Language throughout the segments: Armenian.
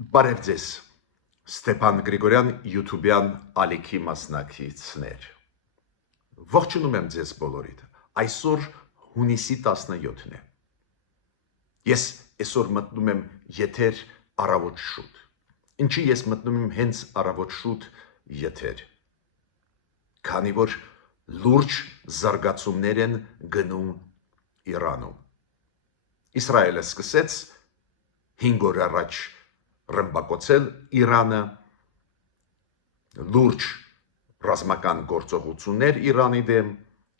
Բարև ձեզ, Ստեփան Գրիգորյան YouTube-յան ալիքի մասնակիցներ։ Ողջունում եմ ձեզ բոլորիդ։ Այսօր հունիսի 17-ն է։ Ես այսօր մտնում եմ եթեր առավոտ շուտ։ Ինչի ես մտնում եմ հենց առավոտ շուտ եթեր։ Քանի որ լուրջ զարգացումներ են գնում Իրանում։ Իսրայելը սկսեց 5 օր առաջ ռմբակոծել Իրանը, լուրջ ռազմական գործողություններ Իրանի դեմ,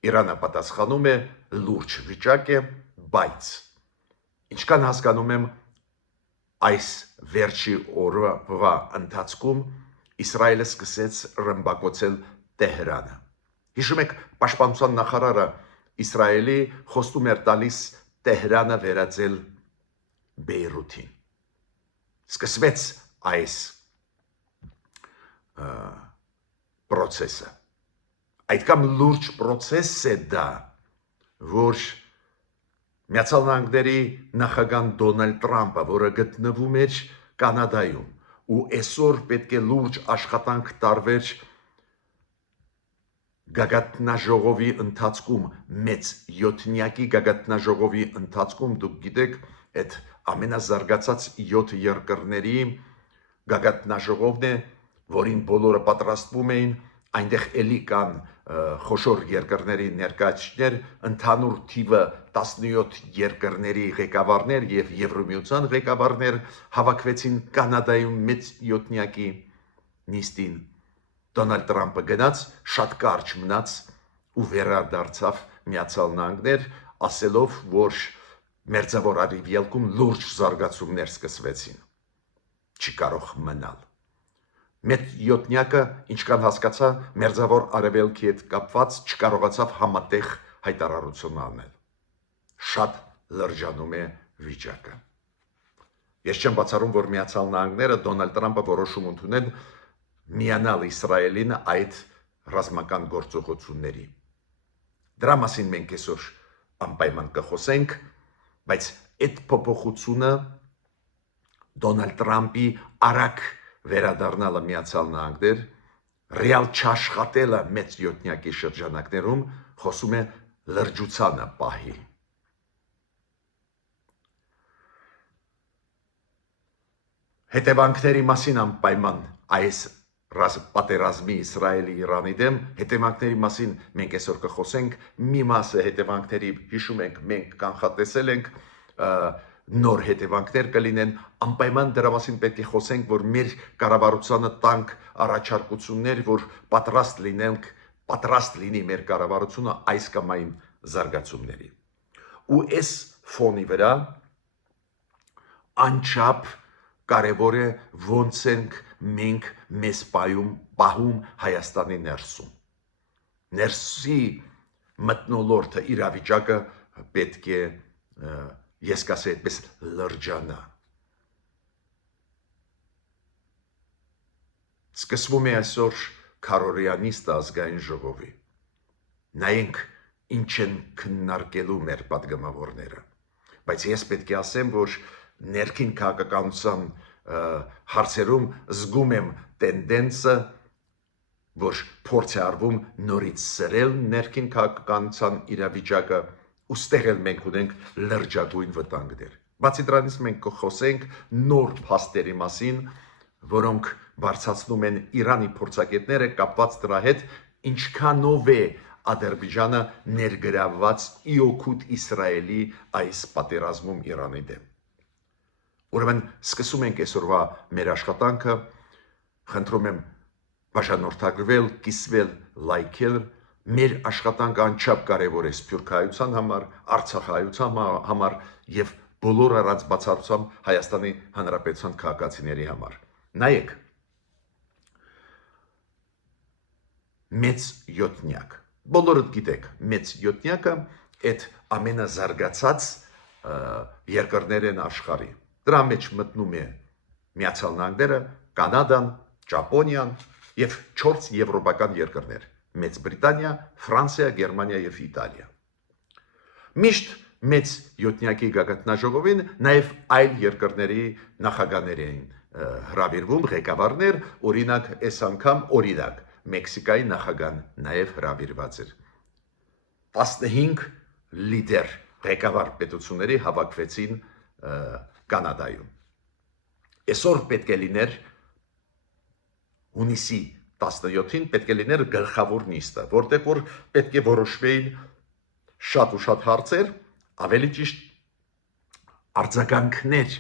Իրանը պատասխանում է, լուրջ վիճակ է, բայց ինչքան հասկանում եմ, այս վերջի օրվա ընթացքում Իսրայելը սկսեց ռմբակոծել Տեհրանը։ Հիշում եք, պաշտպանության նախարարը Իսրայելի խոստում էր տալիս Տեհրանը վերածել Բեյրութին։ Սկսվեց այս պրոցեսը։ Այդքան լուրջ պրոցես է դա, որ Միացյալ Նահանգների նախագահ Դոնալդ Տրամպը, որը գտնվում էր Կանադայում, ու այսօր պետք է լուրջ աշխատանք տարվեր գագաթնաժողովի ընթացքում, մեծ 7-նյակի գագաթնաժողովի ընթացքում, դուք գիտեք, այդ ամենազարգացած 7 երկրների գագաթնաժողովն է, որին բոլորը պատրաստվում էին, այնտեղ էլի կան խոշոր երկրների ներկայացուցիչներ, ընդհանուր թիվը 17 երկրների ղեկավարներ եւ Եվրամիության ղեկավարներ հավաքվեցին Կանադայում մեծ 7-նյակի նիստին։ Դոնալդ Տրամպը գնաց, շատ կարճ մնաց ու վերադարձավ Միացյալ Նահանգներ, ասելով, որ Մերձավոր Արևելքում լուրջ զարգացումներ սկսվեցին։ Չի կարող մնալ։ Մեծ 7-նյակը, ինչքան հասկացա, Մերձավոր Արևելքի հետ կապված չկարողացավ համատեղ հայտարարություն անել։ Շատ լրջանում է վիճակը։ Ես չեմ բացառում, որ Միացյալ Նահանգները Դոնալդ Տրամպը որոշում ընդունել միանալ Իսրայելին այդ ռազմական գործողությունների։ Դրա մասին մենք այսօր անպայման կխոսենք, բայց այդ փոփոխությունը Դոնալդ Տրամպի արագ վերադառնալը Միացյալ Նահանգներ, ռեալ չաշխատելը մեծ 7-նյակի շրջանակներում խոսում է լրջությանը պահի։ Հետևանքների մասին անպայման այս պատերազմի Իսրայելի Իրանի դեմ հետևանքների մասին մենք այսօր կխոսենք, մի մասը հետևանքների հիշում ենք, մենք կանխատեսել ենք, նոր հետևանքներ կլինեն, անպայման դրա մասին պետք է խոսենք, որ մեր կառավարությանը տանք առաջարկություններ, որ պատրաստ լինի մեր կառավարությունը այս կամ այն զարգացումների։ Ու այս ֆոնի վրա անչափ կարևոր է ոնց ենք մենք մեզ պահում Հայաստանի ներսում։ Ներսի մթնոլորտը իրավիճակը պետք է, ես կասեի այդպես, լրջանա։ Սկսվում է այսօր քարորիանիստ ազգային ժողովի։ Նայենք ինչ են քննարկելու մեր պատգամավորները։ Բայց ես պետք է ասեմ, որ ներքին քաղաքականության հարցերում զգում եմ տենդենսը, որ փորձ է արվում նորից սրել ներքին քաղաքականության իրավիճակը, ու ստեղ էլ մենք ունենք լրջագույն վտանգներ։ Բացի դրանից մենք կխոսենք նոր փաստերի մասին, որոնք բարձրացնում են Իրանի փորձագետները կապված դրա հետ, ինչքանով է Ադրբեջանը ներգրավված իօգուտ Իսրայելի այս պատերազմում Իրանի դեմ։ Ուրեմն սկսում ենք այսօրվա մեր աշխատանքը, խնդրում եմ բաժանորդագրվել, կիսվել, լայքել, մեր աշխատանքը անչափ կարևոր է սփյուռքահայության համար, արցախահայության համար եւ բոլոր առանց բացառությամբ Հայաստանի Հանրապետության քաղաքացիների համար։ Նայեք, մեծ 7-նյակ, բոլորդ գիտեք, մեծ 7-նյակը այդ ամենազարգացած երկրներն աշխարհի։ Դրա մեջ մտնում է Միացյալ Նահանգները, Կանադան, Ճապոնիան եւ 4 եվրոպական երկրներ՝ Մեծ Բրիտանիա, Ֆրանսիա, Գերմանիա եւ Իտալիա։ Միշտ մեծ 7-նյակի գագաթնաժողովին նաեւ այլ երկրների նախագահներ էին հրավիրվում ղեկավարներ, օրինակ այս անգամ օրինակ Մեքսիկայի նախագահան նաև հրավիրված էր։ 15 լիդեր ղեկավար պետությունների հավաքվեցին Կանադայում։ Այսօր պետք է լիներ հունիսի 17-ին պետք է լիներ գլխավոր նիստը, որտեղ որ պետք է որոշվեին շատ ու շատ հարցեր, ավելի ճիշտ արձագանքներ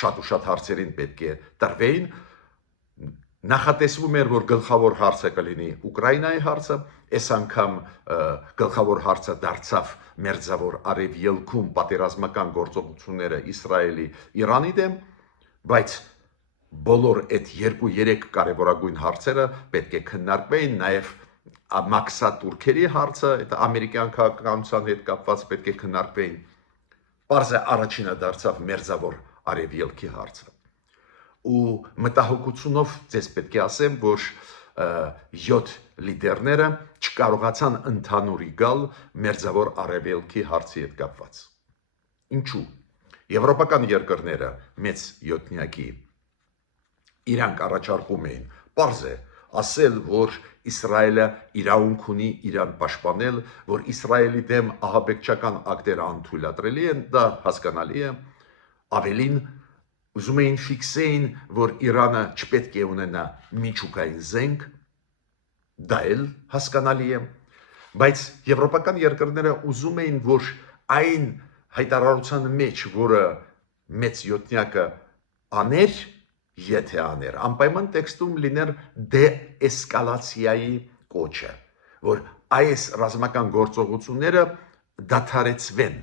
շատ ու շատ հարցերին պետք է տրվեին։ Նախատեսվում էր, որ գլխավոր հարցը կլինի Ուկրաինայի հարցը, այս անգամ գլխավոր հարցը դարձավ Մերձավոր Արևելքում պատերազմական գործողությունները Իսրայելի Իրանի դեմ, բայց բոլոր այդ 2-3 կարևորագույն հարցերը պետք է քննարկվեին, նաև մաքսատուրքերի հարցը, այդ ամերիկյան քաղաքականության հետ կապված պետք է քննարկվեին։ Պարզը առաջինը դարձավ Մերձավոր Արևելքի հարցը։ Ու մտահոգությունով ձեզ պետք է ասեմ, որ 7 լիդերները չկարողացան ընդհանուրի գալ Մերձավոր Արևելքի հարցի հետ կապված։ Ինչու՞։ Եվրոպական երկրները մեծ յոթնյակի իրանք առաջարկում էին, պարզ է, ասել, որ Իսրայելը իրավունք ունի Իրան պաշտպանել, որ Իսրայելի դեմ ահաբեկչական ակտերը անթույլատրելի են, դա հասկանալի է, ավելին ուզում էին ֆիքսեին, որ Իրանը չպետք է ունենա միջուկային զենք, դա էլ հասկանալի է, բայց եվրոպական երկրները ուզում էին, որ այն հայտարարության մեջ, որը մեծ յոթնյակը աներ, եթե աներ, անպայման տեքստում լիներ դեէսկալացիայի կոչը, որ այս ռազմական գործողությունները դադարեցվեն,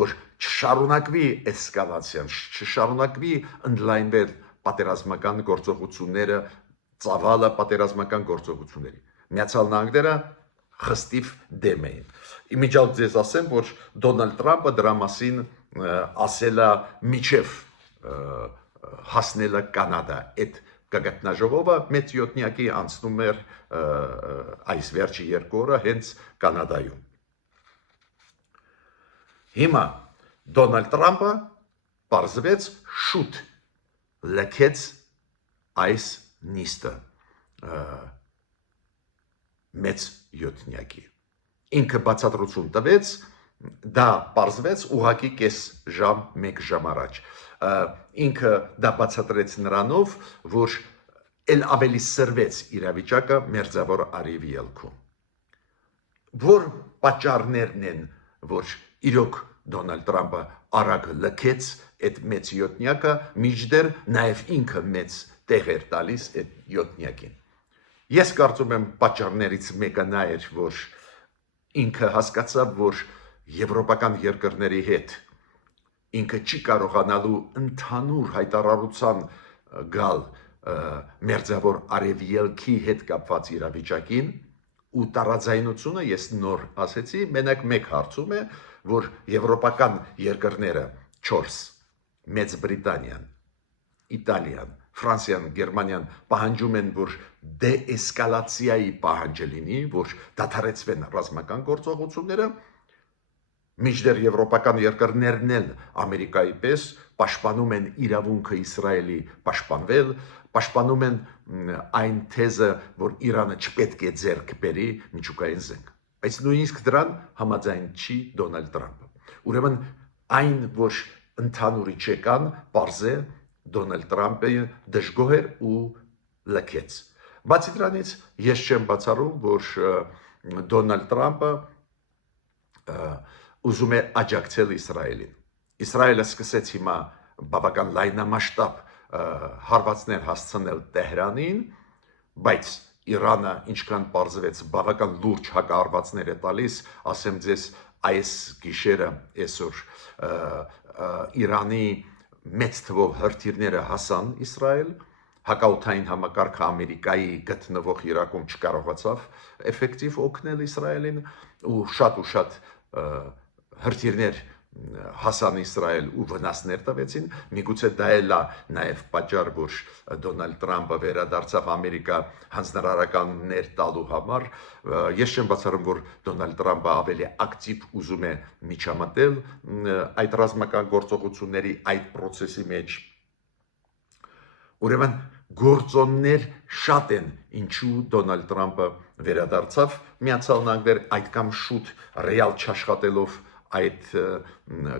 որ չշարունակվի էսկալացիան, չշարունակվի ընդլայնվել պատերազմական գործողությունները, ծավալը պատերազմական գործողությունների։ Միացյալ Նահանգները խստիվ դեմ էին։ Իմիջիալ ձեզ ասեմ, որ Դոնալդ Տրամպը դրա մասին ասել է միջև հասնելը Կանադա, այդ գագաթնաժողովը մեծ յոթնյակի անցնում էր այս վերջի 2 օրը հենց Կանադայում։ Հիմա Դոնալդ Տրամպը պարզվեց շուտ լքեց այս նիստը մեծ յոթնյակի։ Ինքը բացատրություն տվեց, դա պարզվեց ուղղակի կես ժամ, 1 ժամ առաջ։ Ինքը դա բացատրեց նրանով, որ էլ ավելի սրվեց իրավիճակը Մերձավոր Արևելքում։ Որ պատճառներն են, որ իրոք Դոնալդ Տրամպը արագ լքեց այդ մեծ յոթնյակը, միջդեռ նաև ինքը մեծ տեղ էր տալիս այդ յոթնյակին։ Ես կարծում եմ պատճառներից մեկը նա էր, որ ինքը հասկացավ, որ եվրոպական երկրների հետ ինքը չի կարողանալու ընդհանուր հայտարարության գալ Մերձավոր Արևելքի հետ կապված իրավիճակին ու տարաձայնությունը ես նոր ասեցի, մենակ մեկ հարցում է, որ եվրոպական երկրները 4 Մեծ Բրիտանիան, Իտալիան, Ֆրանսիան, Գերմանիան պահանջում են, որ դեէսկալացիայի պահանջը լինի, որ դադարեցվեն ռազմական գործողությունները, մինչդեռ եվրոպական երկրներն էլ Ամերիկայի պես պաշտպանում են իրավունքը Իսրայելի պաշտպանվել, պաշտպանում են այն թեզը, որ Իրանը չպետք է ձեռք բերի միջուկային զենք։ Բայց նույնիսկ դրան համաձայն չի Դոնալդ Տրամպը։ Ուրեմն այն, որ ընդհանուրի չեկան, պարզ է Դոնալդ Տրամպը դժգոհ էր ու լքեց։ Բացի դրանից ես չեմ բացառում, որ Դոնալդ Տրամպը ուզում է աջակցել Իսրայելին։ Իսրայելը սկսեց հիմա բավական լայնամասշտաբ հարվածներ հասցնել Տեհրանին, բայց Իրանը ինչքան պարզվեց բավական լուրջ հակահարվածներ է տալիս, ասեմ ձեզ այս գիշերը այսօր Իրանի մեծ թվով հրթիռները հասան Իսրայել, հակաօդային համակարգը Ամերիկայի գտնվող Իրաքում չկարողացավ էֆեկտիվ օգնել Իսրայելին ու շատ հրթիռներ հասան Իսրայել ու վնասներ տվեցին, միգուցե դա էլ է նաև պատճառ, որ Դոնալդ Տրամպը վերադարձավ Ամերիկա հանձնարարականներ տալու համար, ես չեմ բացառում, որ Դոնալդ Տրամպը ավելի ակտիվ ուզում է միջամտել այդ ռազմական գործողությունների այդ process-ի մեջ, Ուրեմն գործոններ շատ են, ինչու Դոնալդ Տրամպը վերադարձավ Միացյալ Նահանգներ այդքան շուտ ռեալ չաշխատելով այդ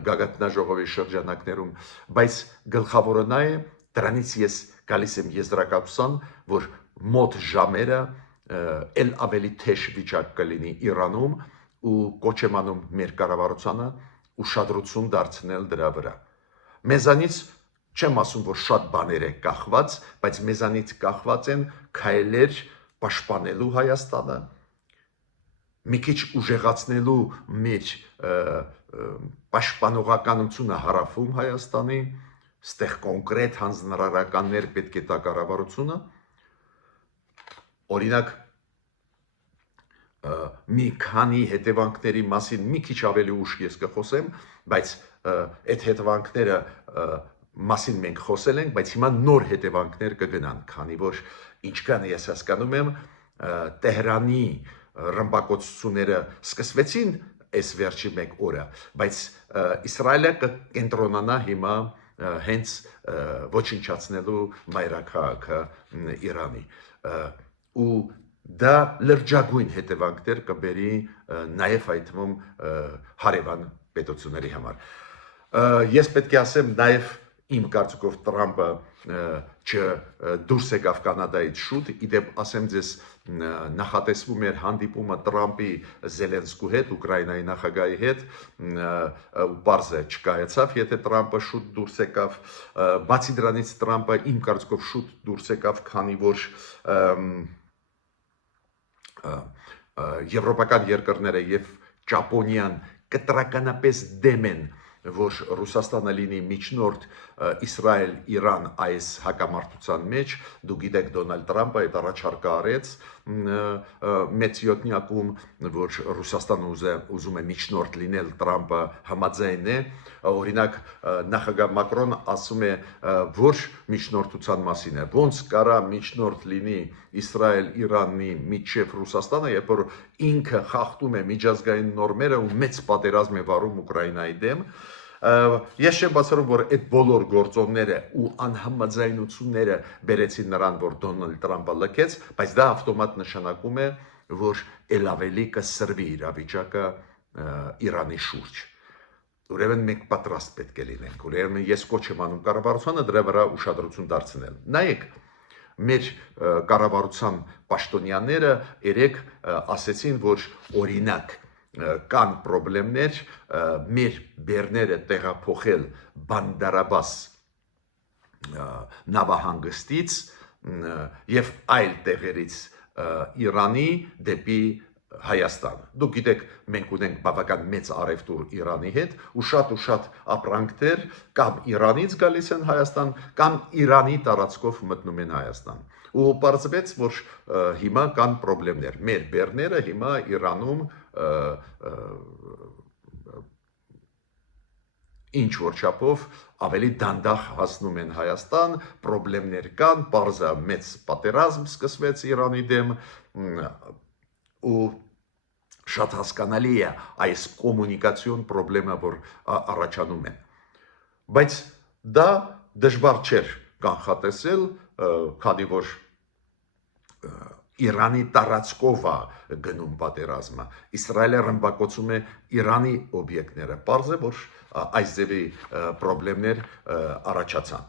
գագաթնաժողովի շրջանակներում, բայց գլխավորը նա է, դրանից ես գալիս եմ եզրակացության, որ մոտ ժամերը էլ ավելի թեժ վիճակ կլինի Իրանում ու կոչ եմ անում մեր կառավարությանը ուշադրություն դարձնել դրա վրա։ Մեզանից չեմ ասում, որ շատ բաներ է կախված, բայց մեզանից կախված են քայլեր պաշտպանելու Հայաստանը, մի քիչ ուժեղացնելու մեր պաշտպանողականությունը հարավում Հայաստանի, ստեղ կոնկրետ հանձնարարականներ պետք է տա կառավարությունը, օրինակ մի քանի հետևանքների մասին մի քիչ ավելի ուշ ես կխոսեմ, բայց այդ հետևանքները մասին մենք խոսել ենք, բայց հիմա նոր հետևանքներ կգնան, քանի որ ինչքան ես հասկանում եմ, Տեհրանի ռմբակոծությունները սկսվեցին այս վերջի մեկ օրը, բայց Իսրայելը կենտրոնանա հիմա հենց ոչնչացնելու մայրաքաղաքը Իրանի ու դա լրջագույն հետևանքներ կբերի նաև այդ թվում հարևան պետությունների համար։ Ես պետք է ասեմ նաև իմ կարծիքով Տրամպը չդուրս եկավ Կանադայից շուտ, իդեպ ասեմ ձեզ նախատեսվում էր հանդիպումը Տրամպի Զելենսկու հետ, Ուկրաինայի նախագահի հետ, բարձը չկայացավ, եթե Տրամպը շուտ դուրս եկավ, բացի դրանից Տրամպը իմ կարծիքով շուտ դուրս եկավ, քանի որ եվրոպական երկրները եւ Ճապոնիան կտրականապես դեմ են, որ Ռուսաստանը լինի միջնորդ Իսրայել-Իրան այս հակամարտության մեջ, դու գիտեք Դոնալդ Տրամպը այդ առաջարկը արեց մեծ յոթնյակում, որ Ռուսաստանը ուզում է միջնորդ լինել, Տրամպը համաձայն է, օրինակ նախագահ Մակրոն ասում է, որ միջնորդության մասին է, ոնց կարա միջնորդ լինի Իսրայել-Իրանի միջև Ռուսաստանը, երբ որ ինքը խախտում է միջազգային նորմերը ու մեծ պատերազմ է վարում Ուկրաինայի դեմ, ես չեմ բացառում, որ այդ բոլոր գործոնները ու անհամաձայնությունները բերեցին նրան, որ Դոնալդ Տրամպը լքեց, բայց դա ավտոմատ նշանակում է, որ ել ավելի կսրվի իրավիճակը Իրանի շուրջ։ Ուրեմն մենք պատրաստ պետք է լինենք, ուրեմն ես կոչ եմ անում կառավարությանը դրա վրա ուշադրություն դարձնել։ Նայեք, մեր կառավարության պաշտոնյաները երեք ասեցին, որ օրինակ կան պրոբլեմներ մեր բեռները տեղափոխել Բանդարաբաս նավահանգստից եւ այլ տեղերից Իրանի դեպի Հայաստան։ Դուք գիտեք, մենք ունենք բավական մեծ առևտուր Իրանի հետ ու շատ ապրանքներ կամ Իրանից գալիս են Հայաստան, կամ Իրանի տարածքով մտնում են Հայաստան։ Ու պարզվեց, որ հիմա կան պրոբլեմներ։ Մեր բեռները հիմա Իրանում ինչ որ չափով ավելի դանդաղ հասնում են Հայաստան, պրոբլեմներ կան, պարզա մեծ պատերազմ սկսվեց Իրանի դեմ ու շատ հասկանալի է այս կոմունիկացիոն պրոբլեմը, որ առաջանում են։ Բայց դա դժվար չէր կանխատեսել, քանի որ Իրանի տարածքով է գնում պատերազմը, Իսրայելը ռմբակոծում է Իրանի օբյեկտները, պարզ է, որ այս ձևի պրոբլեմներ առաջացան։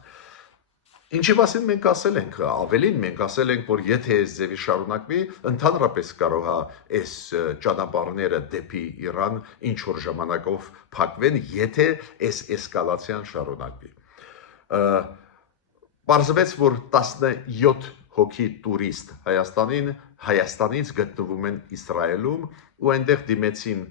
Ինչի մասին մենք ասել ենք, ավելին մենք ասել ենք, որ եթե այս ձևի շարունակվի, ընդհանրապես կարող է այս ճանապարհները դեպի Իրան ինչ որ ժամանակով փակվեն, եթե այս էսկալացիան շարունակվի։ Պարզվեց, որ 17 հոգի տուրիստ Հայաստանից գտնվում են Իսրայելում ու այնտեղ դիմեցին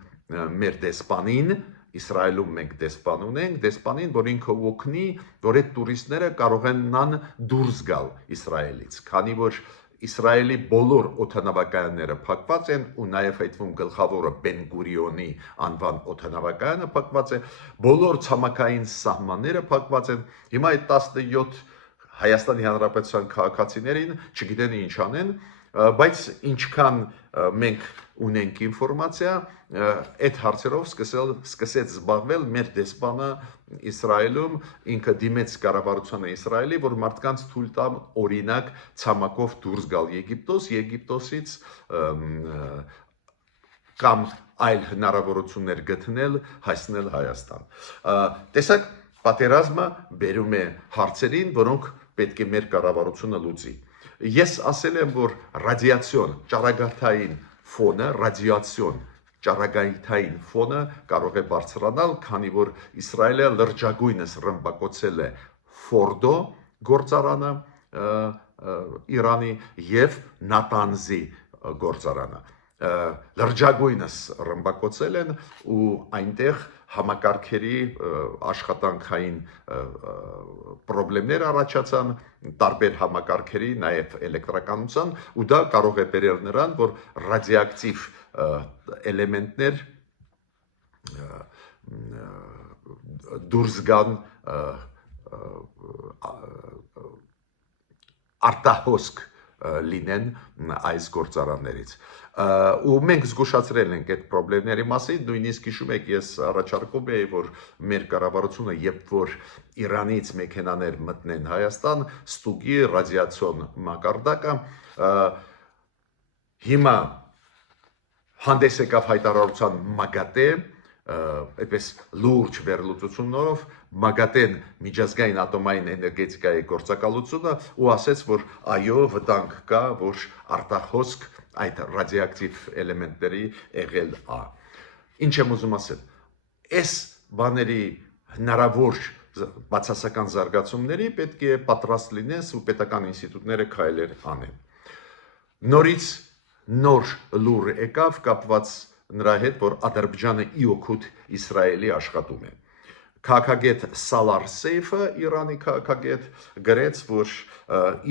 մեր դեսպանին, Իսրայելում մենք դեսպան ունենք, դեսպանին, որ ինքը օգնի, որ այդ տուրիստները կարողանան դուրս գալ Իսրայելից, քանի որ Իսրայելի բոլոր օդանավակայանները փակված են ու նաև այդ թվում գլխավորը Բեն Գուրիոնի անվան օդանավակայանը փակված է, բոլոր ցամաքային սահմանները փակված են։ Հիմա այդ 17 Հայաստանի Հանրապետության քաղաքացիներին չգիտեն ինչ անեն, բայց ինչքան մենք ունենք ինֆորմացիա, այդ հարցերով սկսեց զբաղվել մեր դեսպանը Իսրայելում, ինքը դիմեց կառավարությանը Իսրայելի, որ մարդկանց թույլ տան օրինակ ցամաքով դուրս գալ Եգիպտոսից կամ այլ հնարավորություններ գտնել հասնել Հայաստան։ Տեսակ պատերազմը բերում է հարցերին, որոնք պետք է մեր կառավարությունը լուծի։ Ես ասել եմ, որ ռադիացիոն, ճառագայթային ֆոնը, ճառագայթային ֆոնը կարող է բարձրանալ, քանի որ Իսրայելը լրջագույնս ռմբակոծել է Ֆորդո գործարանը Իրանի եւ Նատանզի գործարանը։ Լրջագույնս ռմբակոծել են ու այնտեղ համակարգերի աշխատանքային պրոբլեմներ առաջացան, տարբեր համակարգերի, նաև էլեկտրականության, ու դա կարող է բերել նրան, որ ռադիոակտիվ էլեմենտներ դուրս գան արտահոսք լինեն այս գործարաններից։ Ու մենք զգուշացրել ենք այդ պրոբլեմների մասին, նույնիսկ հիշում եք, ես առաջարկում էի, որ մեր կառավարությունը, երբ որ Իրանից մեքենաներ մտնեն Հայաստան, ստուգի ռադիացիոն մակարդակը, հիմա հանդես եկավ հայտարարության ՄԱԳԱՏԵ, այդպես լուրջ վերլուծություններով ՄԱԳԱՏԵ-ն միջազգային ատոմային էներգետիկայի գործակալությունը ու ասեց, որ այո, վտանգ կա, որ արտահոսք այդ ռադիոակտիվ էլեմենտների եղել է։ Ինչ եմ ուզում ասել։ Այս բաների հնարավոր բացասական զարգացումների պետք է պատրաստ լինես ու պետական ինստիտուտները քայլեր անեն։ Նորից նոր լուր եկավ կապված նրա հետ, որ Ադրբեջանը իօքուտ Իսրայելի աշխատում է։ Քաղաքագետ Սալար Սեյֆը, Իրանի քաղաքագետ, գրեց, որ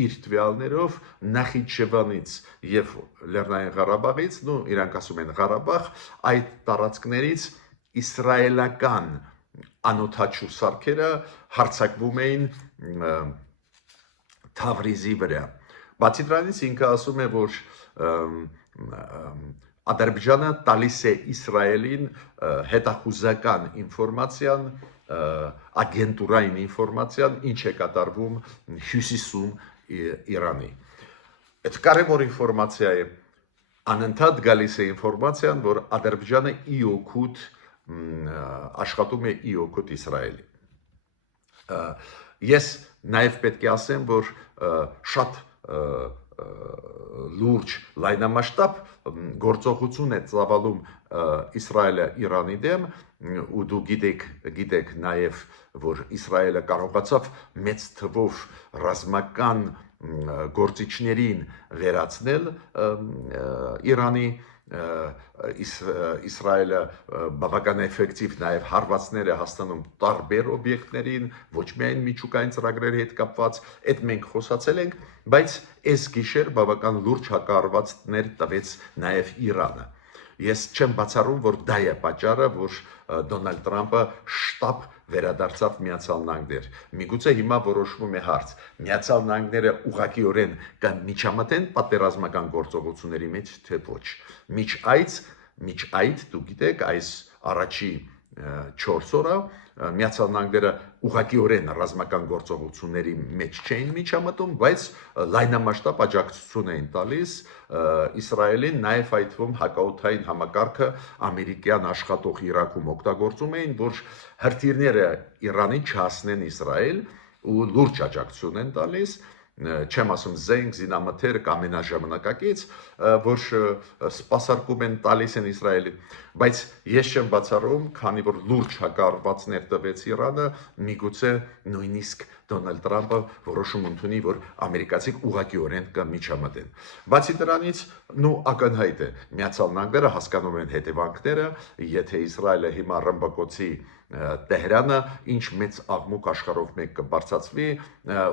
իր տվյալներով Նախիջևանից եւ Լեռնային Ղարաբաղից, իրանք ասում են Ղարաբաղ, այդ տարածքներից իսրայելական անօթաչու սարքերը հարձակվում էին Թավրիզի վրա։ Բացի դրանից ինքը ասում է, որ Ադրբեջանը տալիս է Իսրայելին հետախուզական ինֆորմացիան, ագենտուրային ինֆորմացիան, ինչ է կատարվում հյուսիսում Իրանի։ Այդ կարևոր ինֆորմացիա է, անընդհատ գալիս է ինֆորմացիան, որ Ադրբեջանը իօքուտ աշխատում է իօքուտ Իսրայելի։ Ես նաև պետք է ասեմ, որ շատ լուրջ լայնամասշտաբ գործողություն է ծավալում Իսրայելը Իրանի դեմ, ու դու գիտեք նաև, որ Իսրայելը կարողացավ մեծ թվով ռազմական գործիչներին վերացնել Իրանի, Իսրայելը բավական էֆեկտիվ նաև հարվածներ է հասցնում տարբեր օբյեկտներին, ոչ միայն միջուկային ծրագրերի հետ կապված, այդ մենք խոսացել ենք, բայց այս գիշեր բավական լուրջ հակառակվածներ տվեց նաև Իրանը։ Ես չեմ բացառում, որ դա է պատճառը, որ Դոնալդ Թրամփը շտապ վերադարձավ Միացյալ Նահանգներ։ Միգուցե հիմա որոշվում է հարց. Միացյալ Նահանգները ուղղակիորեն կմիջամտեն պատերազմական գործողությունների մեջ, թե ոչ։ Միջ այդ, դու գիտեք, այս առաջի 4 օրը Միացյալ Նահանգները ուղղակիորեն ռազմական գործողությունների մեջ չէին միջամտում, բայց լայնամասշտաբ աջակցություն էին տալիս Իսրայելին, նաև այդ թվում հակաօդային համակարգը ամերիկյան աշխատող Իրաքում օգտագործում էին, որ հրթիռները Իրանին չհասնեն Իսրայել ու լուրջ աջակցություն են տալիս, չեմ ասում զենք, զինամթերք ամենաժամանակակից, որ սպասարկում են տալիս են Իսրայելի, բայց ես չեմ բացառում, քանի որ լուրջ հակառակվածներ տվեց Իրանը, միգուցե նույնիսկ Դոնալդ Թրամփը որոշում ընդունի, որ ամերիկացիք ուղղակիորեն կմիջամտեն։ Բացի դրանից, ակնհայտ է, Միացյալ Նահանգները հասկանում են հետևանքները, եթե Իսրայելը հիմա ռմբակոծի Տեհրանը, ինչ մեծ աղմուկ աշխարհով մեկ կբարձրացվի,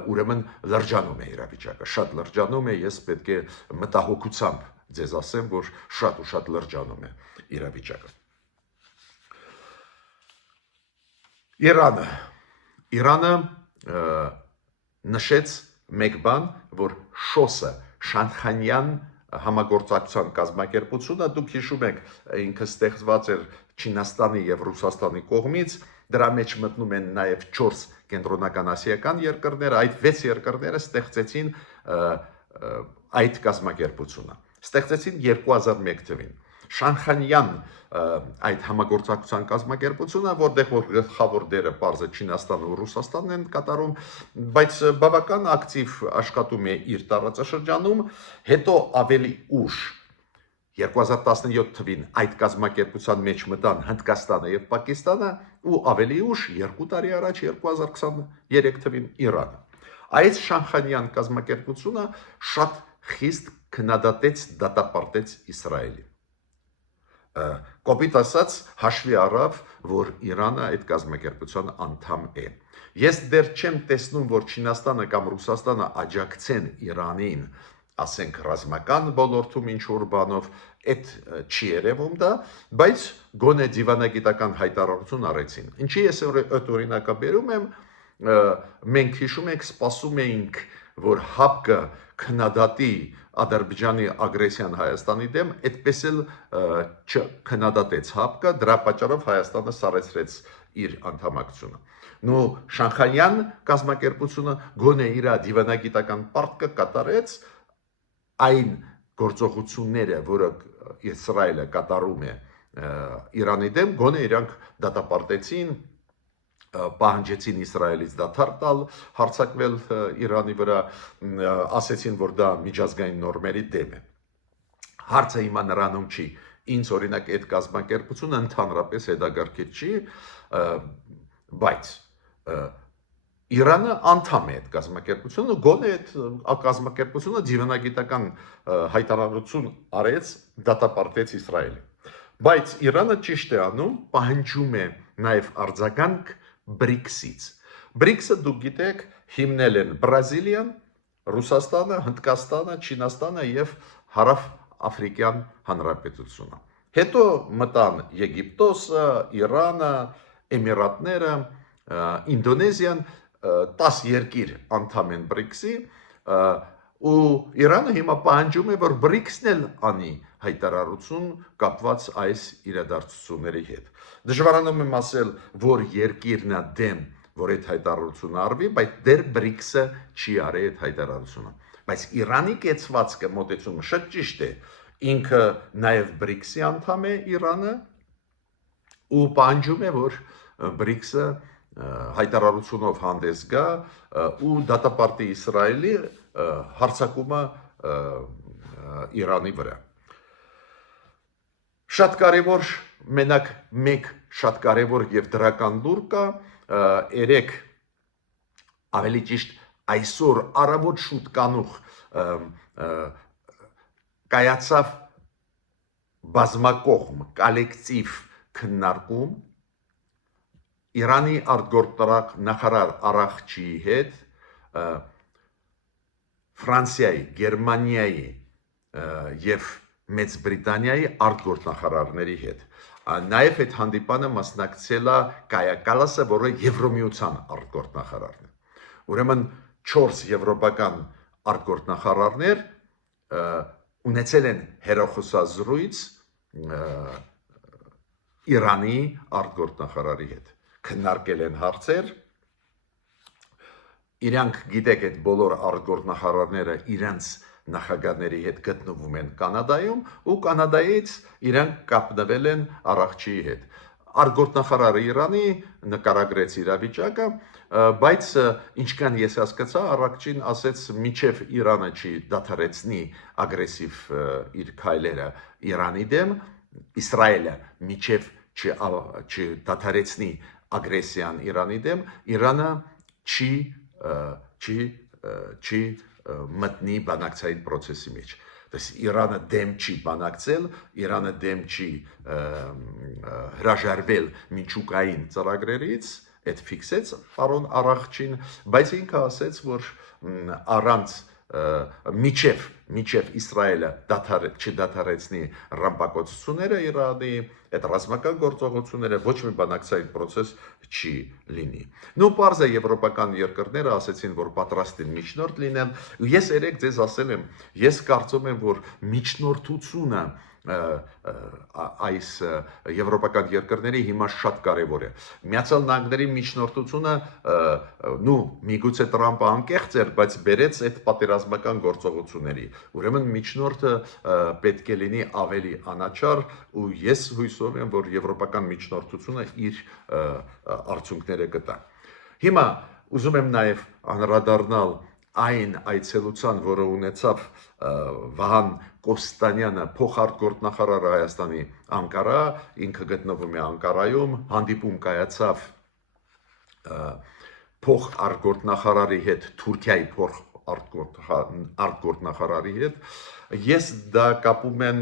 ուրեմն լրջանում է իրավիճակը, շատ լրջանում է, ես պետք է մտահոգությամբ ձեզ ասեմ, որ շատ ու շատ լրջանում է իրավիճակը։ Իրանը նշեց մեկ բան, որ շոսը Շանխանյան համագործակցության կազմակերպությունը, դուք հիշում եք, ինքը ստեղծված էր Չինաստանի եւ Ռուսաստանի կողմից, դրա մեջ մտնում են նաեւ 4 կենտրոնական ասիական երկրներ, այդ 6 երկրները ստեղծեցին այդ կազմակերպությունը։ Ստեղծեցին 2001 թվին։ Շանխանյան այդ համագործակցության կազմակերպությունը, որտեղ որ գլխավոր դերը պարզը Չինաստանն ու Ռուսաստանն են կատարում, բայց բավական ակտիվ աշխատում է իր տարածաշրջանում, հետո ավելի ուշ 2017 թվին այդ կազմակերպության մեջ մտան Հնդկաստանը եւ Պակիստանը ու ավելի ուշ 2 տարի առաջ 2023 թվին Իրանը։ Այս Շանխանյան կազմակերպությունը շատ խիստ քննադատեց, դատապարտեց Իսրայելին։ Կոպիտ ասած հաշվի առավ, որ Իրանը այդ կազմակերպության անդամ է։ Ես դեռ չեմ տեսնում, որ Չինաստանը կամ Ռուսաստանը աջակցեն Իրանին, ասենք ռազմական ոլորտում ինչ-որ բանով, այդ չի երևում դա, բայց գոնե դիվանագիտական հայտարարություն արեցին։ Ինչի ես այդ օրինակը բերում եմ, մենք հիշում ենք, սպասում էինք, որ ՀԱՊԿ-ը քննադատի Ադրբեջանի ագրեսիան Հայաստանի դեմ, այդպես էլ չքննադատեց ՀԱՊԿ-ը, դրա պատճառով Հայաստանը սարեցրեց իր անդամակցությունը։ Նու Շանխանյան կազմակերպությունը գոնե իր դիվանագիտական պարտքը կատարեց այն գործողությունները, որը Իսրայելը կատարում է Իրանի դեմ, գոնե իրանք դատապարտեցին, պահանջեցին Իսրայելից դադար տալ, հարձակվել Իրանի վրա, ասեցին, որ դա միջազգային նորմերի դեմ է։ Հարցը հիմա նրանում չի, ինձ օրինակ այդ կազմակերպությունը ընդհանրապես հետագարկել չի, բայց Իրանը անդամ է այդ կազմակերպությունը, գոնե այդ կազմակերպությունը դիվանագիտական հայտարարություն արեց, դատապարտեց Իսրայելին։ Բայց Իրանը ճիշտ է անում, պահանջում է նաև արձագանք BRICS-ից։ BRICS-ը դուք գիտեք, հիմնել են Բրազիլիան, Ռուսաստանը, Հնդկաստանը, Չինաստանը եւ Հարավ-Աֆրիկյան Հանրապետությունը։ Հետո մտան Եգիպտոսը, Իրանը, Էմիրատները, Ինդոնեզիան, 10 երկիր անդամ են BRICS-ի, ու Իրանը հիմա պահանջում է, որ BRICS-ն էլ անի հայտարարություն կապված այս իրադարձությունների հետ։ Դժվարանում եմ ասել, որ երկիրն է դեմ, որ այդ հայտարարությունը արվի, բայց դեռ BRICS-ը չի արել այդ հայտարարությունը։ Բայց Իրանի կեցվածքը մոտեցումը շատ ճիշտ է։ Ինքը նաև BRICS-ի անդամ է Իրանը ու պահանջում է, որ BRICS-ը հայտարարությունով հանդես գա ու դատապարտի Իսրայելի հարձակումը Իրանի վրա։ Շատ կարևոր, մենակ մեկ շատ կարևոր եւ դրական լուր կա, երեք ավելի ճիշտ այսօր առավոտ շուտ կանուխ կայացավ բազմակողմ կոլեկտիվ քննարկում Իրանի արտգործնախարար նախարար Արաղչիի հետ, Ֆրանսիայի, Գերմանիայի եւ Մեծ Բրիտանիայի արտգործնախարարների հետ։ Նաեւ այդ հանդիպանը մասնակցել է Կայա Կալասը, որը Եվրոմիության արտգործնախարարն է։ Ուրեմն 4 եվրոպական արտգործնախարարներ ունեցել են հերոխոսազրույց Իրանի արտգործնախարարի հետ։ Քննարկել են հարցեր, իրանք գիտեք այդ բոլոր արտգործնախարարները իրանց նախագահների հետ գտնվում են Կանադայում ու Կանադայից իրանք կապնվել են Արաղչիի հետ։ Արտգործնախարարը Իրանի նկարագրեց իրավիճակը, բայց ինչքան ես հասկացա, Արաղչին ասեց, մինչև Իրանը չի դադարեցնի ագրեսիվ իր քայլերը Իրանի դեմ, Իսրայելը մինչև չդադարեցնի ագրեսիան Իրանի դեմ, Իրանը չի մտնի բանակցային process-ի մեջ։ Իրանը դեմ չի բանակցել, Իրանը դեմ չի հրաժարվել միջուկային ծրագրերից, այդ ֆիքսեց պարոն Արաղչին, բայց ինքը ասեց, որ առանց միջև մինչև Իսրայելը չդադարեցնի ռմբակոծությունները Իրանի, այդ ռազմական գործողությունները, ոչ մի բանակցային process չի լինի։ Նու պարզ է եվրոպական երկրները ասեցին, որ պատրաստ են միջնորդ լինեն, ու ես երեք ձեզ ասել եմ, ես կարծում եմ, որ միջնորդությունը այս եվրոպական երկրների հիմա շատ կարևոր է։ Միացյալ Նահանգների միջնորդությունը միգուցե Տրամպը անկեղծ էր, բայց բերեց այդ պատերազմական գործողությունների։ Ուրեմն միջնորդը պետք է լինի ավելի անաչառ, ու ես հույսով եմ, որ եվրոպական միջնորդությունը իր արդյունքները կտա։ Հիմա ուզում եմ նաև անդրադառնալ այն այցելության, որը ունեցավ Վահան Կոստանյանը, փոխարտգործնախարարը Հայաստանի Անկարա, ինքը գտնվում է Անկարայում, հանդիպում կայացավ փոխարտգործնախարարի հետ, Թուրքիայի փոխարտգործնախարարի հետ։ Ես դա կապում եմ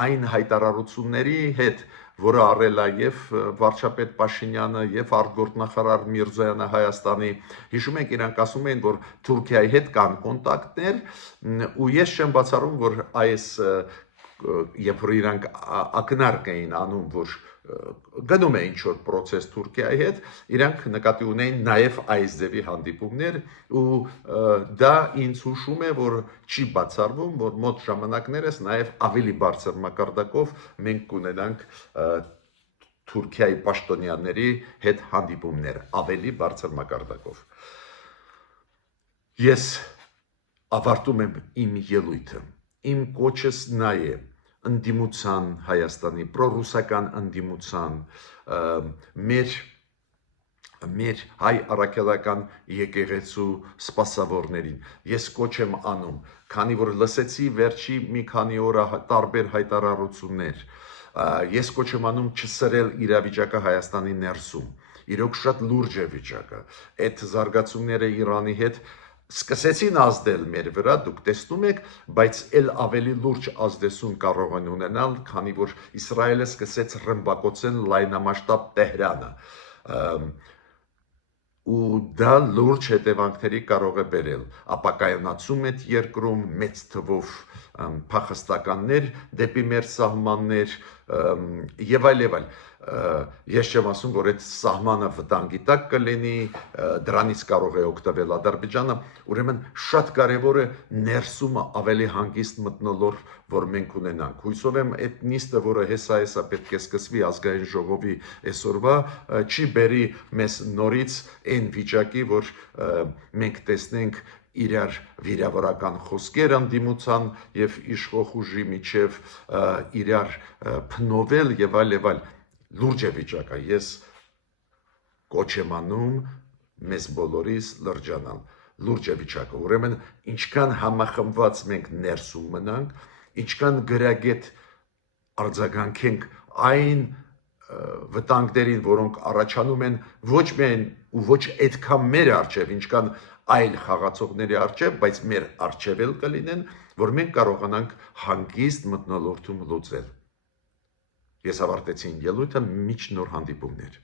այն հայտարարությունների հետ, որը արել է եւ վարչապետ Փաշինյանը եւ արտգործնախարար Միրզոյանը Հայաստանի։ Հիշում եք, իրանք ասում էին, որ Թուրքիայի հետ կան կոնտակտներ, ու ես չեմ բացառում, որ այս երբ որ իրանք ակնարկ էին անում, որ գնում է ինչ-որ process Թուրքիայի հետ, իրանք նկատի ունեին նաև այս ձևի հանդիպումներ, ու դա ինձ հուշում է, որ չի բացառվում, որ մոտ ժամանակներս նաև ավելի բարձր մակարդակով մենք կունենանք Թուրքիայի պաշտոնյաների հետ հանդիպումներ, ավելի բարձր մակարդակով։ Ես ավարտում եմ իմ ելույթը, իմ կոչս նա է ընդդիմության Հայաստանի, պրոռուսական ընդդիմության, մեր հայ առաքելական եկեղեցու սպասավորներին։ Ես կոչ եմ անում, քանի որ լսեցի վերջի մի քանի օր տարբեր հայտարարություններ, ես կոչ եմ անում չսրել իրավիճակը Հայաստանի ներսում։ Իրոք շատ լուրջ է վիճակը։ Այդ զարգացումները Իրանի հետ սկսեցին ազդել մեր վրա, դուք տեսնում եք, բայց էլ ավելի լուրջ ազդեցություն կարող են ունենալ, քանի որ Իսրայելը սկսեց ռմբակոծել լայնամասշտաբ Տեհրանը, ու դա լուրջ հետևանքների կարող է բերել, ապակայունացում այդ երկրում մեծ թվով փախստականներ դեպի մեր սահմաններ եւ այլ եւ այլ։ Ես չեմ ասում, որ այդ սահմանը վտանգի տակ կլինի, դրանից կարող է օգտվել Ադրբեջանը, ուրեմն շատ կարևոր է ներսումը ավելի հանգիստ մթնոլորտ, որ մենք ունենանք։ Հույսով եմ այդ նիստը, որը հեսա պետք է սկսվի ազգային ժողովի այսօրվա, չի բերի մեզ նորից այն վիճակի, որ մենք տեսնենք իրար վիրավորական խոսքեր ընդդիմության եւ իշխող ուժի միջև իրար փնովել եւ այլ եւ այլ։ Լուրջ է վիճակը, ես կոչ եմ անում մեզ բոլորիս լրջանալ, լուրջ է վիճակը, ուրեմն ինչքան համախմբված մենք ներսում մնանք, ինչքան գրագետ արձագանքենք այն վտանգներին, որոնք առաջանում են ոչ միայն ու ոչ այդքան մեր առջև, ինչքան այլ խաղացողների առջև, բայց մեր առջև էլ կլինեն, որ մենք կարողանանք հանգիստ մթնոլորտում լուծել։ Ես ավարտեցի ելույթը, մինչ նոր հանդիպումներ։